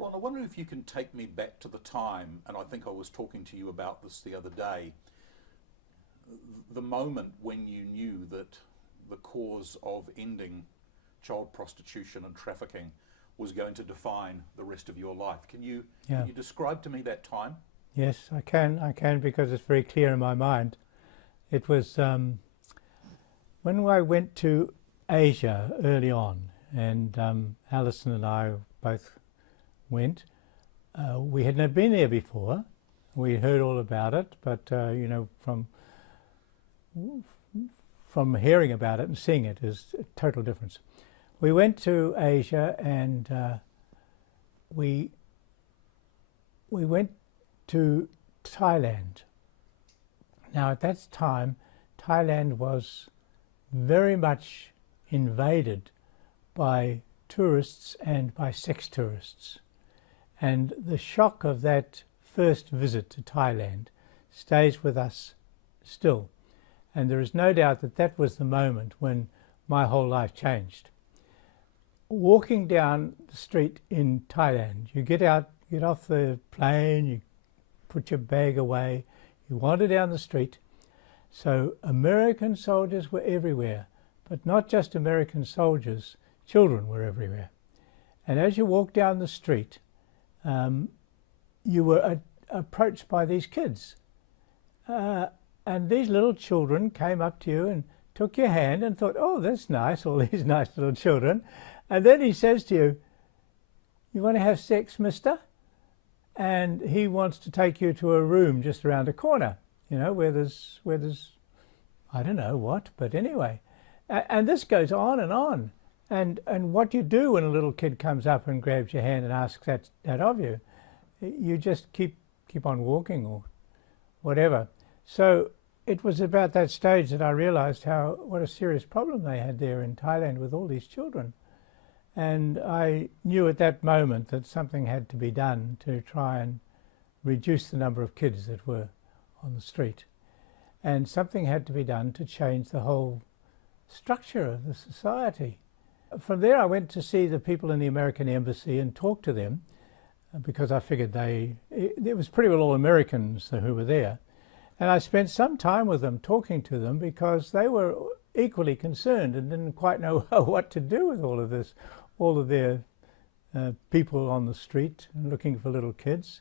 Ron, I wonder if you can take me back to the time, and I think I was talking to you about this the other day, the moment when you knew that the cause of ending child prostitution and trafficking was going to define the rest of your life. Can you describe to me that time? Yes, I can because it's very clear in my mind. It was when I went to Asia early on, and Alison and I both went. We had never been there before. We heard all about it, but you know, from hearing about it and seeing it is a total difference. We went to Asia, and we went to Thailand. Now at that time, Thailand was very much invaded by tourists and by sex tourists. And the shock of that first visit to Thailand stays with us still. And there is no doubt that that was the moment when my whole life changed. Walking down the street in Thailand, you get off the plane, you put your bag away, you wander down the street. So American soldiers were everywhere, but not just American soldiers, children were everywhere. And as you walk down the street, you were approached by these kids. And these little children came up to you and took your hand and thought, oh, that's nice, all these nice little children. And then he says to you, you want to have sex, mister? And he wants to take you to a room just around the corner, you know, where there's I don't know what, but anyway. And this goes on and on. And what you do when a little kid comes up and grabs your hand and asks that of you, you just keep on walking or whatever. So it was about that stage that I realized what a serious problem they had there in Thailand with all these children. And I knew at that moment that something had to be done to try and reduce the number of kids that were on the street. And something had to be done to change the whole structure of the society. From there I went to see the people in the American embassy and talk to them, because I figured it was pretty well all Americans who were there. And I spent some time with them talking to them because they were equally concerned and didn't quite know what to do with all of this, all of their people on the street looking for little kids.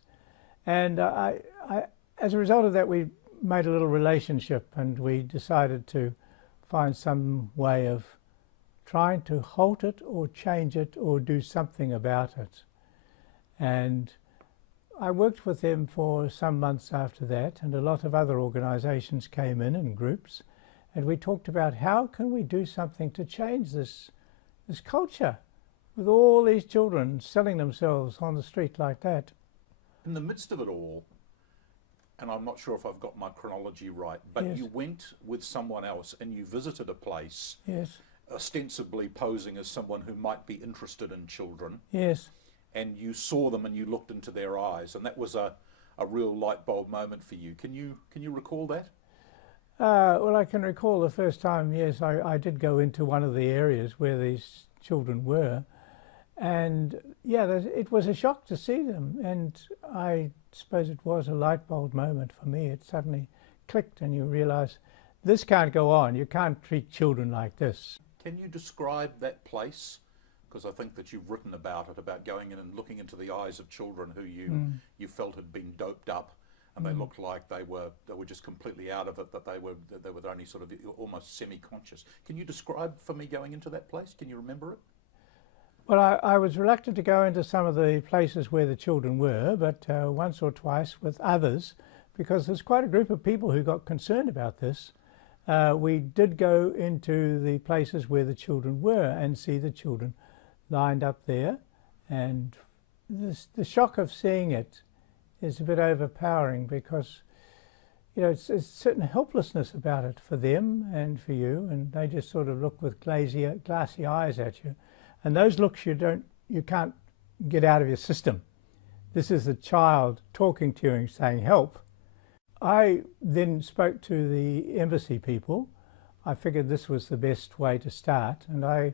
And as a result of that, we made a little relationship, and we decided to find some way of trying to halt it or change it or do something about it. And I worked with them for some months after that, and a lot of other organizations came in groups, and we talked about how can we do something to change this culture with all these children selling themselves on the street like that. In the midst of it all, and I'm not sure if I've got my chronology right, but yes. You went with someone else and you visited a place, yes, ostensibly posing as someone who might be interested in children. Yes. And you saw them and you looked into their eyes, and that was a real light bulb moment for you. Can you recall that? Well, I can recall the first time, yes, I did go into one of the areas where these children were, and yeah, it was a shock to see them, and I suppose it was a light bulb moment for me. It suddenly clicked and you realise this can't go on. You can't treat children like this. Can you describe that place? Because I think that you've written about it, about going in and looking into the eyes of children who you felt had been doped up, and they looked like they were just completely out of it, that they were only sort of almost semi-conscious. Can you describe for me going into that place? Can you remember it? Well, I was reluctant to go into some of the places where the children were, but once or twice with others, because there's quite a group of people who got concerned about this. We did go into the places where the children were and see the children lined up there, and the shock of seeing it is a bit overpowering, because you know it's a certain helplessness about it for them and for you, and they just sort of look with glassy eyes at you, and those looks you can't get out of your system. This is a child talking to you and saying help. I then spoke to the embassy people. I figured this was the best way to start, and I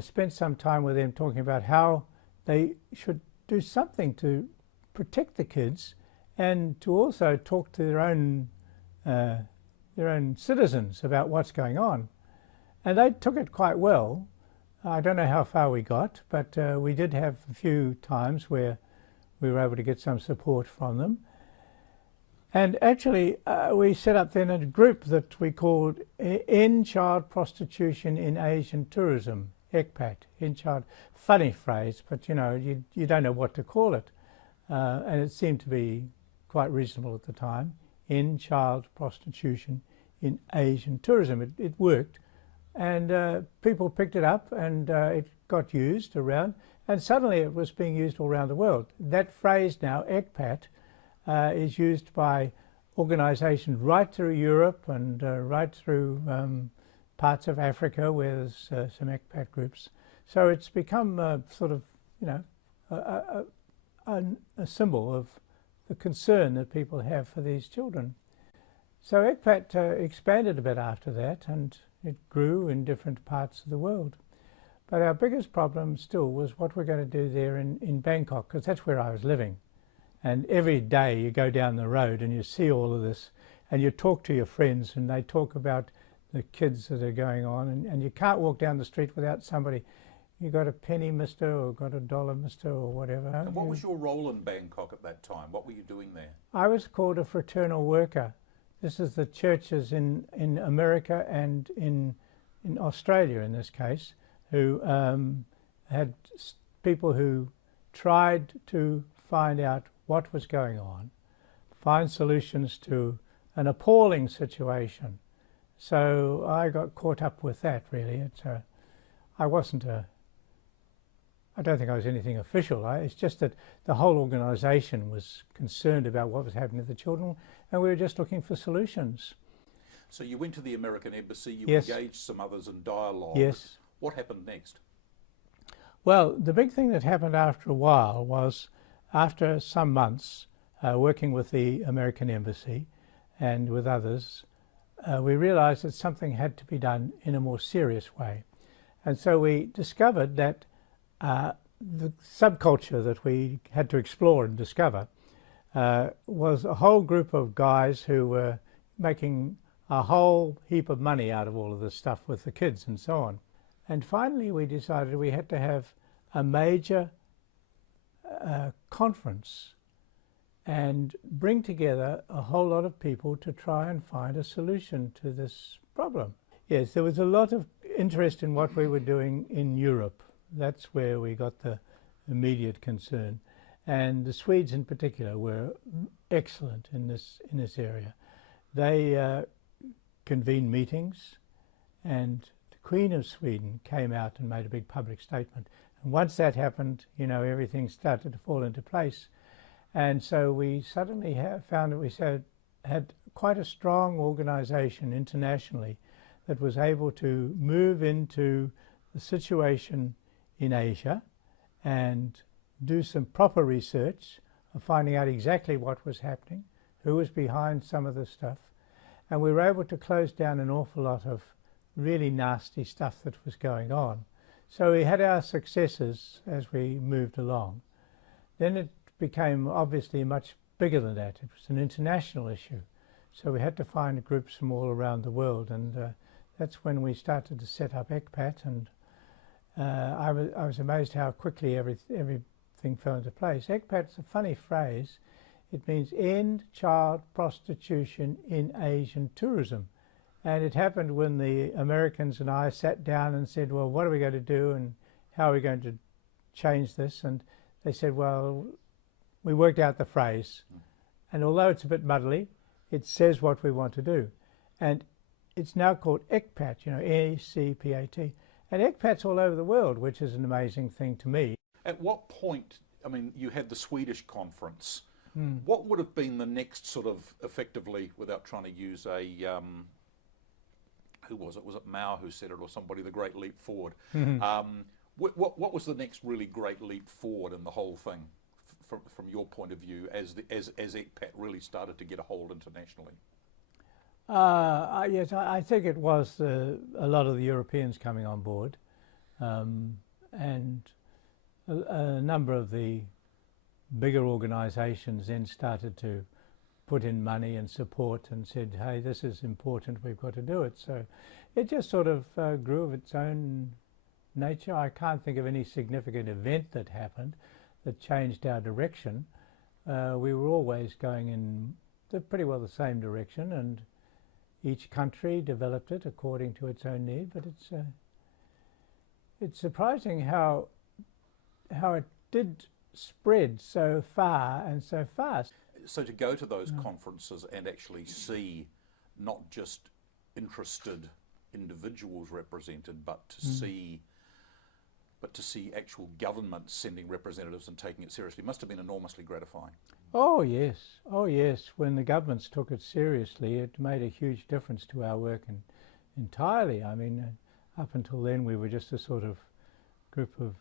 spent some time with them talking about how they should do something to protect the kids and to also talk to their own citizens about what's going on. And they took it quite well. I don't know how far we got, but we did have a few times where we were able to get some support from them. And actually, we set up then a group that we called End Child Prostitution in Asian Tourism, ECPAT. End Child, funny phrase, but you know, you don't know what to call it. And it seemed to be quite reasonable at the time. End Child Prostitution in Asian Tourism. It worked. And people picked it up, and it got used around, and suddenly it was being used all around the world. That phrase now, ECPAT, is used by organisations right through Europe and right through parts of Africa where there's some ECPAT groups. So it's become sort of, you know, a symbol of the concern that people have for these children. So ECPAT expanded a bit after that, and it grew in different parts of the world. But our biggest problem still was what we're going to do there in Bangkok, because that's where I was living. And every day you go down the road and you see all of this, and you talk to your friends and they talk about the kids that are going on, and you can't walk down the street without somebody, you got a penny, mister, or got a dollar, mister, or whatever. And what was your role in Bangkok at that time? What were you doing there? I was called a fraternal worker. This is the churches in America and in Australia, in this case, who had people who tried to find out what was going on, find solutions to an appalling situation. So I got caught up with that, really. I don't think I was anything official. It's just that the whole organisation was concerned about what was happening to the children, and we were just looking for solutions. So you went to the American Embassy, you Yes. engaged some others in dialogue. Yes. What happened next? Well, the big thing that happened after a while was, after some months working with the American Embassy and with others, we realised that something had to be done in a more serious way. And so we discovered that the subculture that we had to explore and discover was a whole group of guys who were making a whole heap of money out of all of this stuff with the kids and so on. And finally we decided we had to have a major conference and bring together a whole lot of people to try and find a solution to this problem. Yes, there was a lot of interest in what we were doing in Europe. That's where we got the immediate concern. And the Swedes in particular were excellent in this area. They convened meetings, and the Queen of Sweden came out and made a big public statement. And once that happened, you know, everything started to fall into place. And so we suddenly found that we had quite a strong organisation internationally that was able to move into the situation in Asia and do some proper research of finding out exactly what was happening, who was behind some of the stuff. And we were able to close down an awful lot of really nasty stuff that was going on. So we had our successes as we moved along. Then it became obviously much bigger than that. It was an international issue. So we had to find groups from all around the world, and that's when we started to set up ECPAT, and I was amazed how quickly everything fell into place. ECPAT's a funny phrase. It means End Child Prostitution in Asian Tourism. And it happened when the Americans and I sat down and said, well, what are we going to do and how are we going to change this? And they said, well, we worked out the phrase. And although it's a bit muddly, it says what we want to do. And it's now called ECPAT, you know, ECPAT. And ECPAT's all over the world, which is an amazing thing to me. At what point, I mean, you had the Swedish conference. What would have been the next sort of, effectively, without trying to use a, who was it? Was it Mao who said it, or somebody, the great leap forward? What was the next really great leap forward in the whole thing, from your point of view, as ECPAT really started to get a hold internationally? Yes, I think it was a lot of the Europeans coming on board, and a number of the bigger organisations then started to put in money and support and said, hey, this is important, we've got to do it. So it just sort of grew of its own nature. I can't think of any significant event that happened that changed our direction. We were always going in pretty well the same direction, and each country developed it according to its own need. But it's surprising how it did spread so far and so fast. So to go to those conferences and actually see not just interested individuals represented, but to see actual governments sending representatives and taking it seriously must have been enormously gratifying. Oh yes, oh yes. When the governments took it seriously, it made a huge difference to our work entirely. I mean, up until then we were just a sort of group of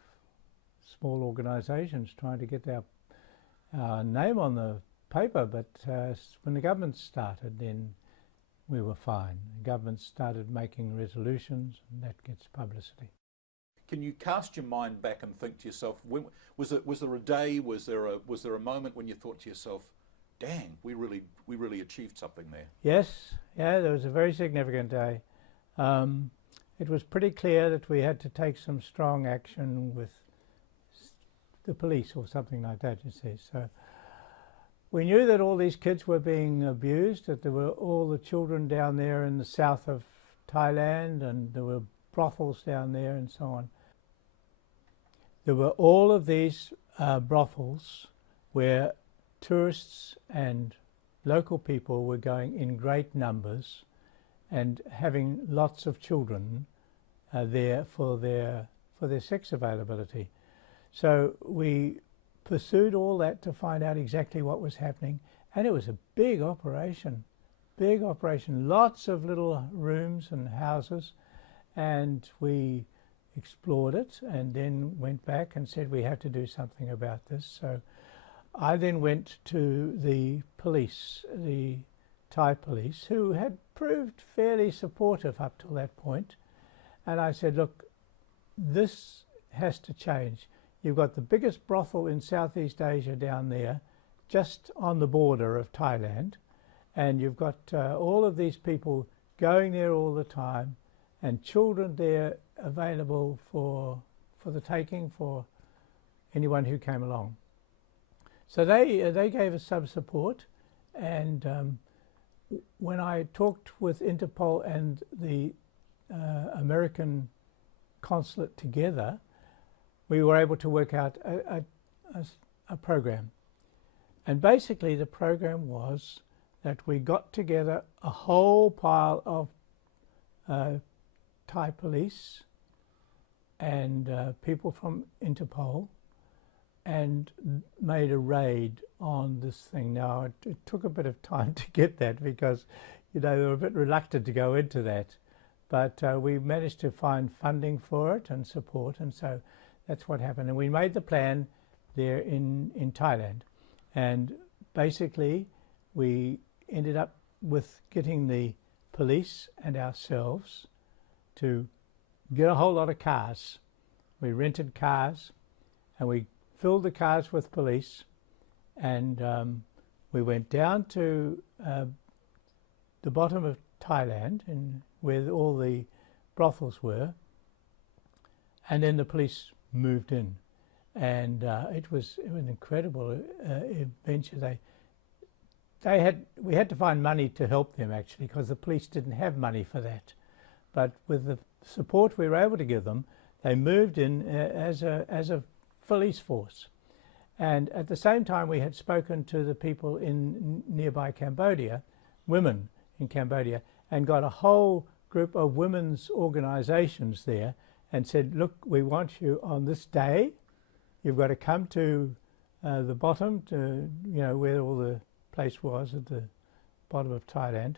small organisations trying to get our name on the paper, but when the government started, then we were fine. The government started making resolutions, and that gets publicity. Can you cast your mind back and think to yourself, was there a day, was there a moment when you thought to yourself, dang, we really achieved something there? Yes, yeah, there was a very significant day. It was pretty clear that we had to take some strong action with the police or something like that, you see. So we knew that all these kids were being abused, that there were all the children down there in the south of Thailand, and there were brothels down there and so on. There were all of these brothels where tourists and local people were going in great numbers and having lots of children there for their sex availability. So we pursued all that to find out exactly what was happening, and it was a big operation, lots of little rooms and houses, and we explored it and then went back and said we have to do something about this. So I then went to the police, the Thai police, who had proved fairly supportive up till that point, and I said, look, this has to change. You've got the biggest brothel in Southeast Asia down there, just on the border of Thailand, and you've got all of these people going there all the time, and children there available for the taking for anyone who came along. So they gave us some support, and when I talked with Interpol and the American consulate together, we were able to work out a program. And basically the program was that we got together a whole pile of Thai police and people from Interpol, and made a raid on this thing. Now it took a bit of time to get that, because they were a bit reluctant to go into that, but we managed to find funding for it and support, and so that's what happened. And we made the plan there in Thailand, and basically we ended up with getting the police and ourselves to get a whole lot of cars. We rented cars and we filled the cars with police, and we went down to the bottom of Thailand, where all the brothels were, and then the police moved in, and it was an incredible adventure. We had to find money to help them, actually, because the police didn't have money for that. But with the support we were able to give them, they moved in as a police force. And at the same time, we had spoken to the people in nearby Cambodia, women in Cambodia, and got a whole group of women's organisations there, and said, look, we want you on this day. You've got to come to the bottom, to where all the place was at the bottom of Thailand,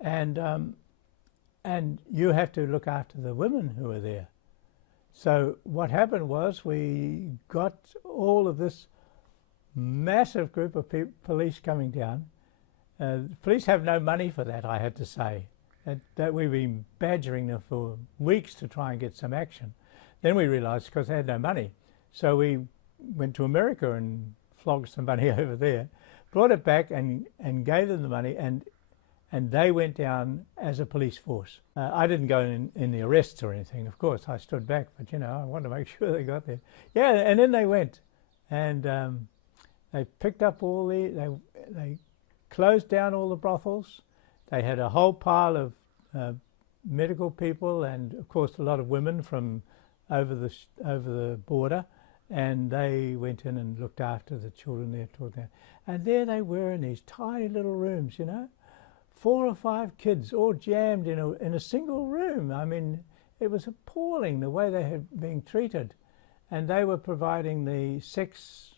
and you have to look after the women who are there. So what happened was we got all of this massive group of police coming down. Police have no money for that, I had to say. That we've been badgering them for weeks to try and get some action. Then we realised, because they had no money, so we went to America and flogged some money over there, brought it back and gave them the money, and they went down as a police force. I didn't go in the arrests or anything, of course. I stood back, but, you know, I wanted to make sure they got there. Yeah, and then they went, and they picked up all they closed down all the brothels. They had a whole pile of medical people and, of course, a lot of women from over the border, and they went in and looked after the children there. And there they were in these tiny little rooms, you know, 4 or 5 kids all jammed in a single room. I mean, it was appalling the way they had been treated, and they were providing the sex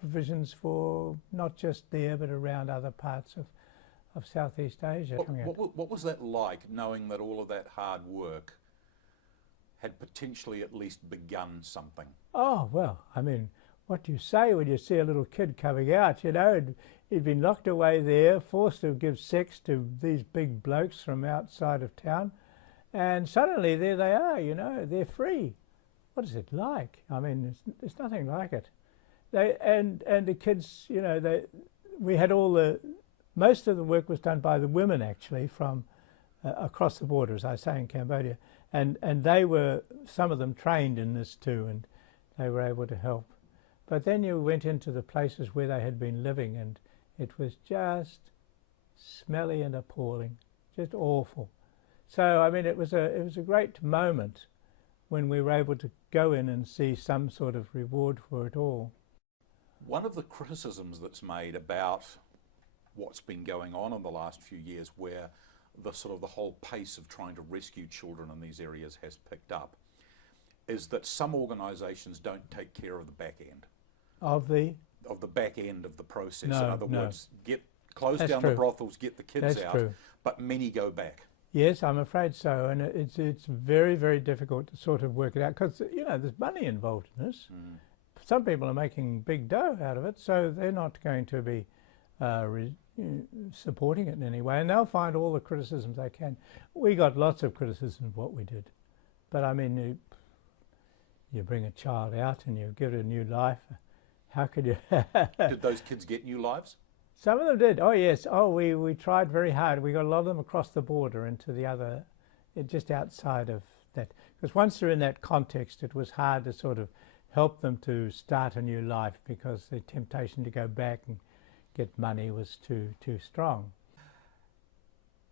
provisions for not just there but around other parts of Southeast Asia. What was that like, knowing that all of that hard work had potentially at least begun something? Oh, well, I mean, what do you say when you see a little kid coming out, you know? He'd been locked away there, forced to give sex to these big blokes from outside of town, and suddenly there they are, you know, they're free. What is it like? I mean, it's nothing like it. And the kids, you know, we had most of the work was done by the women, actually, from across the border, as I say, in Cambodia. And they were, some of them trained in this too, and they were able to help. But then you went into the places where they had been living, and it was just smelly and appalling, just awful. So, I mean, it was a great moment when we were able to go in and see some sort of reward for it all. One of the criticisms that's made about what's been going on in the last few years, where the whole pace of trying to rescue children in these areas has picked up, is that some organisations don't take care of the back end. Of the back end of the process. No, in other words, close That's down true. the brothels, get the kids That's out, true. but many go back. Yes, I'm afraid so, and it's very, very difficult to sort of work it out, because, you know, there's money involved in this. Some people are making big dough out of it, so they're not going to be supporting it in any way, and they'll find all the criticisms they can. We got lots of criticism of what we did, but I mean, you bring a child out and you give it a new life. How could you? Did those kids get new lives? Some of them did. Oh yes. Oh, we tried very hard. We got a lot of them across the border into the other, just outside of that. Because once they're in that context, it was hard to sort of help them to start a new life, because the temptation to go back and get money was too strong.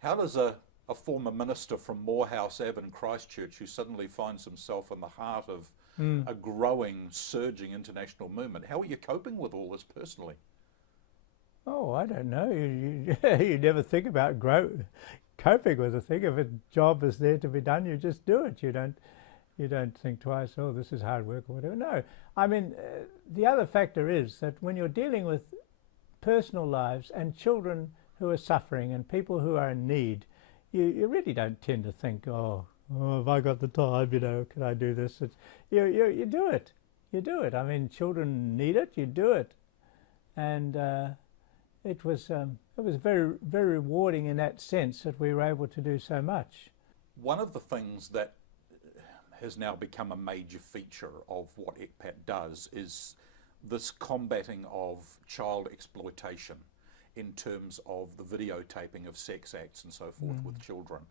How does a former minister from Morehouse Ave in Christchurch, who suddenly finds himself in the heart of a growing, surging international movement, how are you coping with all this personally? Oh, I don't know. You never think about coping with a thing. If a job is there to be done, you just do it. You don't think twice, oh, this is hard work or whatever. No, I mean, the other factor is that when you're dealing with personal lives and children who are suffering and people who are in need, you really don't tend to think, oh, have I got the time, you know, can I do this? You do it. You do it. I mean, children need it, you do it. And it was very, very rewarding in that sense that we were able to do so much. One of the things that has now become a major feature of what ECPAT does is this combating of child exploitation in terms of the videotaping of sex acts and so forth with children.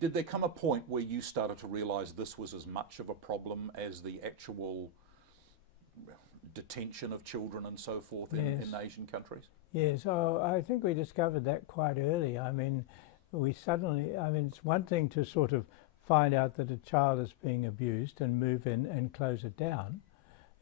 Did there come a point where you started to realise this was as much of a problem as the actual detention of children and so forth in Asian countries? Yes, I think we discovered that quite early. I mean, it's one thing to sort of find out that a child is being abused and move in and close it down.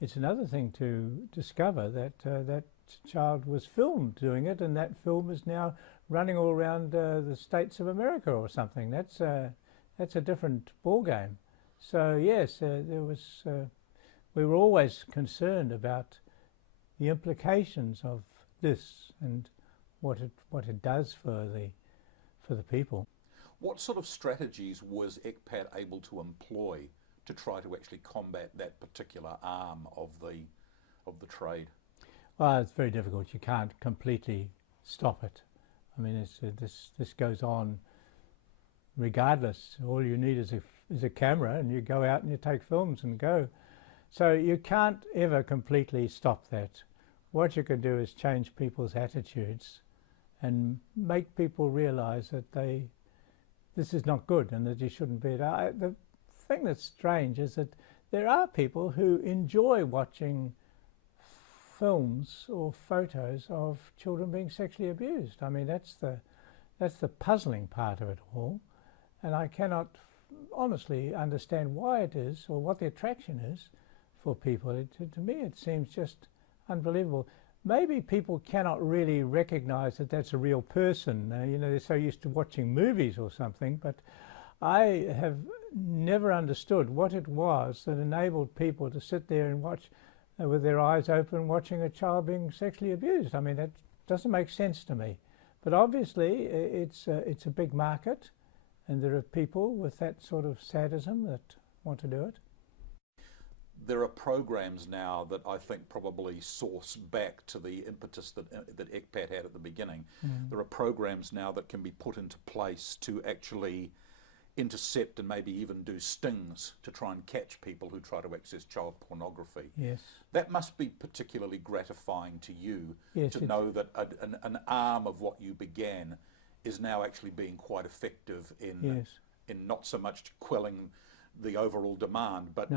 It's another thing to discover that that child was filmed doing it, and that film is now running all around the States of America or something. That's a different ball game. So yes, we were always concerned about the implications of this and what it does for the people. What sort of strategies was ECPAT able to employ to try to actually combat that particular arm of the trade? Well, it's very difficult. You can't completely stop it. I mean, this goes on regardless. All you need is a camera, and you go out and you take films and go. So you can't ever completely stop that. What you can do is change people's attitudes and make people realise that this is not good and that you shouldn't be it. The thing that's strange is that there are people who enjoy watching films or photos of children being sexually abused. I mean, that's the puzzling part of it all, and I cannot honestly understand why it is or what the attraction is for people. To me, it seems just unbelievable. Maybe people cannot really recognise that that's a real person. You know, they're so used to watching movies or something, but I have never understood what it was that enabled people to sit there and watch with their eyes open watching a child being sexually abused. I mean, that doesn't make sense to me. But obviously it's a big market, and there are people with that sort of sadism that want to do it. There are programs now that I think probably source back to the impetus that ECPAT had at the beginning. There are programs now that can be put into place to actually intercept and maybe even do stings to try and catch people who try to access child pornography. Yes. That must be particularly gratifying to you, yes, to know that an arm of what you began is now actually being quite effective in yes. in not so much quelling the overall demand, but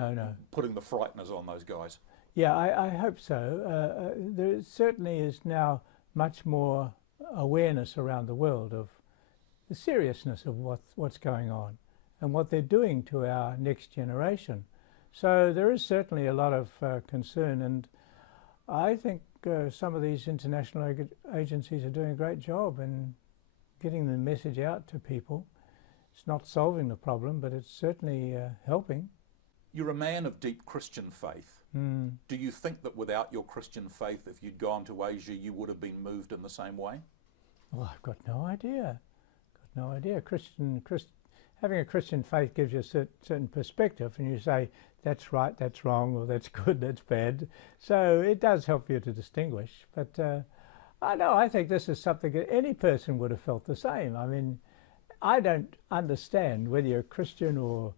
putting the frighteners on those guys. Yeah, I hope so. There certainly is now much more awareness around the world of the seriousness of what's going on and what they're doing to our next generation. So there is certainly a lot of concern, and I think some of these international agencies are doing a great job in getting the message out to people. It's not solving the problem, but it's certainly helping. You're a man of deep Christian faith. Do you think that without your Christian faith, if you'd gone to Asia, you would have been moved in the same way? Well, I've got no idea. No idea. Having a Christian faith gives you a certain perspective, and you say that's right, that's wrong, or that's good, that's bad. So it does help you to distinguish. But I think this is something that any person would have felt the same. I mean, I don't understand whether you're a Christian or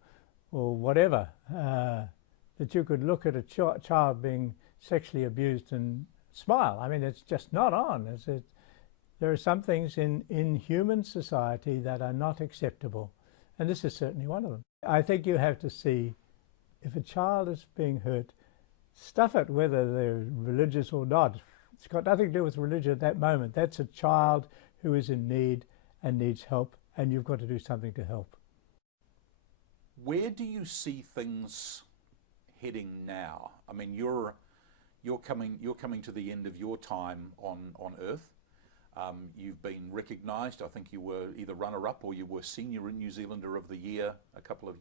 whatever, that you could look at a child being sexually abused and smile. I mean, it's just not on. There are some things in human society that are not acceptable, and this is certainly one of them. I think you have to see, if a child is being hurt, stuff it, whether they're religious or not. It's got nothing to do with religion at that moment. That's a child who is in need and needs help, and you've got to do something to help. Where do you see things heading now? I mean, you're coming to the end of your time on Earth. You've been recognised. I think you were either runner-up or you were Senior New Zealander of the Year a couple of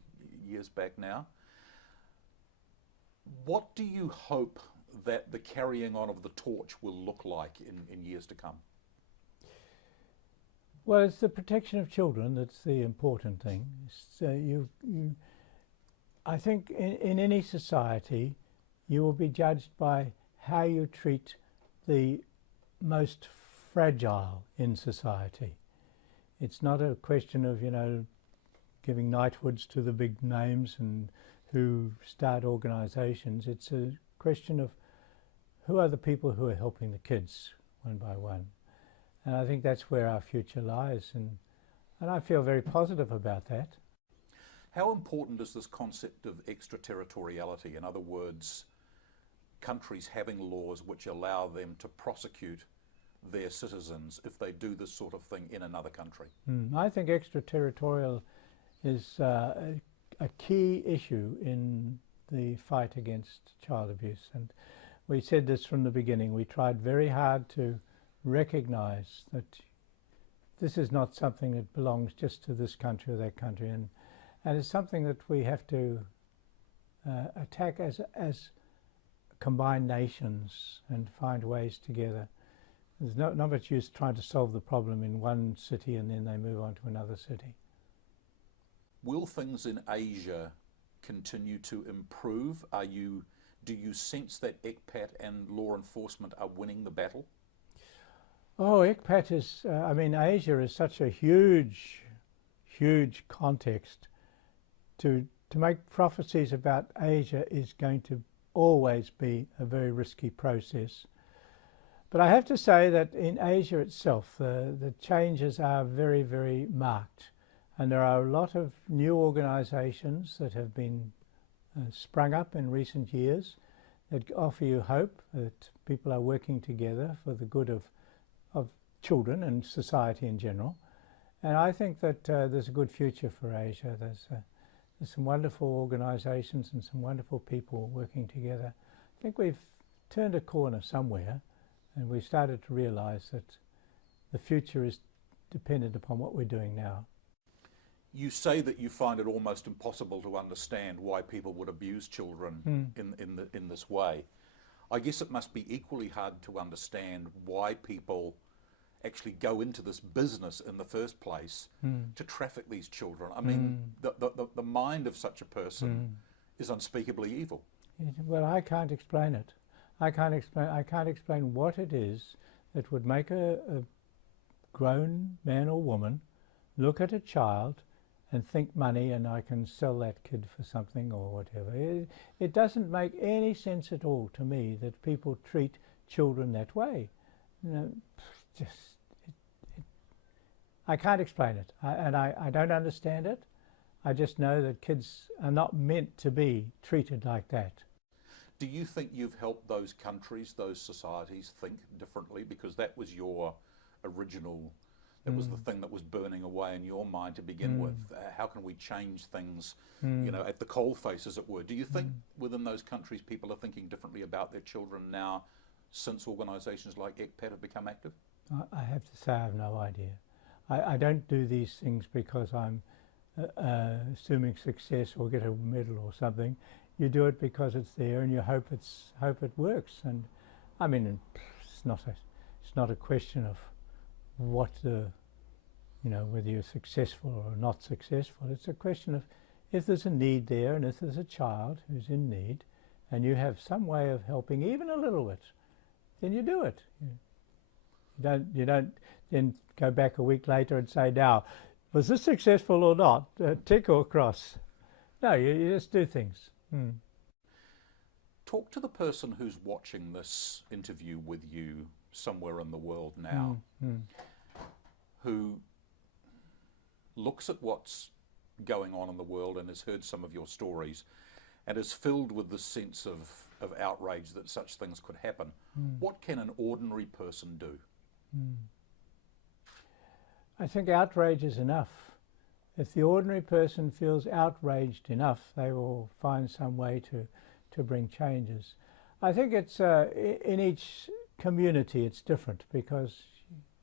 years back now. What do you hope that the carrying on of the torch will look like in years to come? Well, it's the protection of children that's the important thing. So I think in any society, you will be judged by how you treat the most fragile in society. It's not a question of, giving knighthoods to the big names and who start organisations. It's a question of who are the people who are helping the kids one by one. And I think that's where our future lies, and I feel very positive about that. How important is this concept of extraterritoriality? In other words, countries having laws which allow them to prosecute their citizens if they do this sort of thing in another country? I think extraterritorial is a key issue in the fight against child abuse, and we said this from the beginning. We tried very hard to recognise that this is not something that belongs just to this country or that country, and it's something that we have to attack as combined nations and find ways together. There's not much use trying to solve the problem in one city and then they move on to another city. Will things in Asia continue to improve? Do you sense that ECPAT and law enforcement are winning the battle? Oh, ECPAT is, Asia is such a huge context. To make prophecies about Asia is going to always be a very risky process. But I have to say that in Asia itself, the changes are very, very marked. And there are a lot of new organisations that have been sprung up in recent years that offer you hope that people are working together for the good of children and society in general. And I think that there's a good future for Asia. There's some wonderful organisations and some wonderful people working together. I think we've turned a corner somewhere, and we've started to realise that the future is dependent upon what we're doing now. You say that you find it almost impossible to understand why people would abuse children in this way. I guess it must be equally hard to understand why people actually go into this business in the first place to traffic these children. I mean, the mind of such a person is unspeakably evil. Well, I can't explain it. I can't explain what it is that would make a grown man or woman look at a child and think money and I can sell that kid for something or whatever. It doesn't make any sense at all to me that people treat children that way. You know, I can't explain it, I don't understand it. I just know that kids are not meant to be treated like that. Do you think you've helped those countries, those societies think differently? Because that was your original, that was the thing that was burning away in your mind to begin with. How can we change things, you know, at the coalface, as it were? Do you think within those countries people are thinking differently about their children now since organisations like ECPAT have become active? I have to say I have no idea. I don't do these things because I'm assuming success or get a medal or something. You do it because it's there and you hope it works. And I mean, it's not a question of what whether you're successful or not successful. It's a question of if there's a need there and if there's a child who's in need and you have some way of helping even a little bit, then you do it. You don't then go back a week later and say, now, was this successful or not? Tick or cross? No, you just do things. Talk to the person who's watching this interview with you somewhere in the world now, who looks at what's going on in the world and has heard some of your stories and is filled with the sense of outrage that such things could happen. What can an ordinary person do? I think outrage is enough. If the ordinary person feels outraged enough, they will find some way to bring changes. I think it's in each community it's different because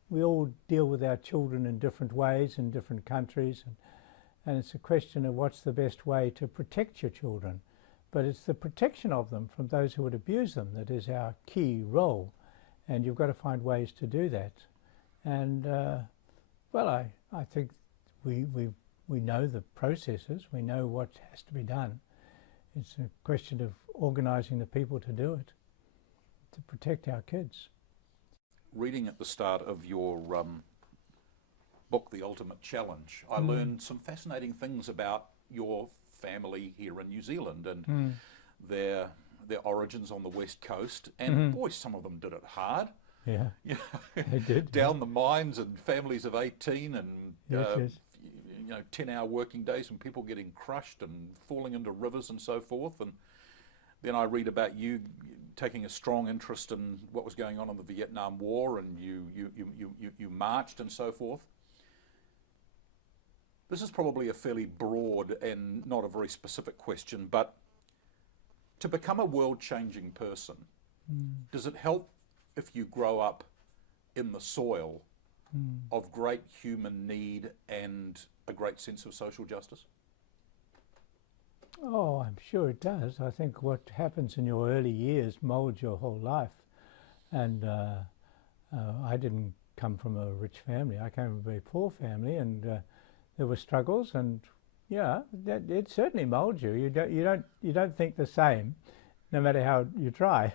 we all deal with our children in different ways in different countries, and it's a question of what's the best way to protect your children. But it's the protection of them from those who would abuse them that is our key role, and you've got to find ways to do that. And well, I think we know the processes, we know what has to be done. It's a question of organising the people to do it, to protect our kids. Reading at the start of your book, The Ultimate Challenge, I learned some fascinating things about your family here in New Zealand and their origins on the West Coast. And boy, some of them did it hard. Yeah, they did. Down the mines and families of 18 and yes. 10-hour working days and people getting crushed and falling into rivers and so forth. And then I read about you taking a strong interest in what was going on in the Vietnam War, and you marched and so forth. This is probably a fairly broad and not a very specific question, but to become a world-changing person, does it help if you grow up in the soil of great human need and a great sense of social justice? Oh, I'm sure it does. I think what happens in your early years moulds your whole life. And I didn't come from a rich family. I came from a very poor family, and there were struggles. And yeah, it certainly molds you. You don't think the same, no matter how you try.